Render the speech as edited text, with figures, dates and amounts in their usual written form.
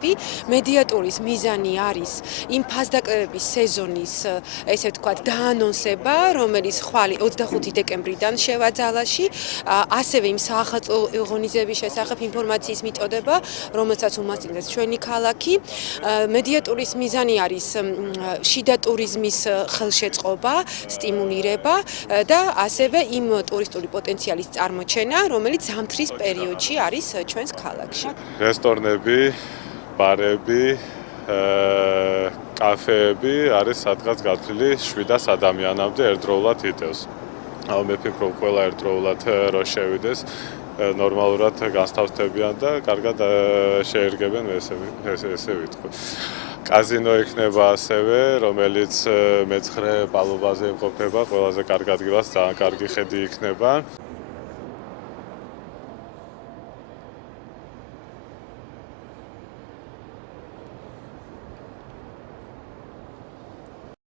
ვიტყვი. მედიატურის მიზანი არის იმ ფასდაკლებების სეზონის, ესე ვთქვათ, დაანონსება, რომელიც ხვალ 25 დეკემბრიდან შევა ძალაში, ასევე იმ საახალწლო ღონისძიების შესახებ ინფორმაციის მიტოდება, რომელსაც უმასპინძლებს ჩვენი ქალაქი. მედიატურის მიზანი არის შიდა ტურიზმის ხელშეწყობა, სტიმულირება და ასევე იმ ტურისტული პოტენციალის წარმოჩენა, რომელიც ზამთრის პერიოდში არის ჩვენს ქალაქში. რესტორნები, ბარები, კაფეები არის სადღაც გათვლილი 700 ადამიანამდე ერთდროულად იტევს. მე ვფიქრობ, ყველა ერთდროულად რო შევიდეს, ნორმალურად განსთავსდებიან და კარგად შეერგებენ ესე ვიტყვი. კაზინო იქნება ასევე, რომელიც მეცხრე პალუბაზე იმყოფება, ყველაზე კარგ ადგილას, ძალიან კარგი ხედი იქნება.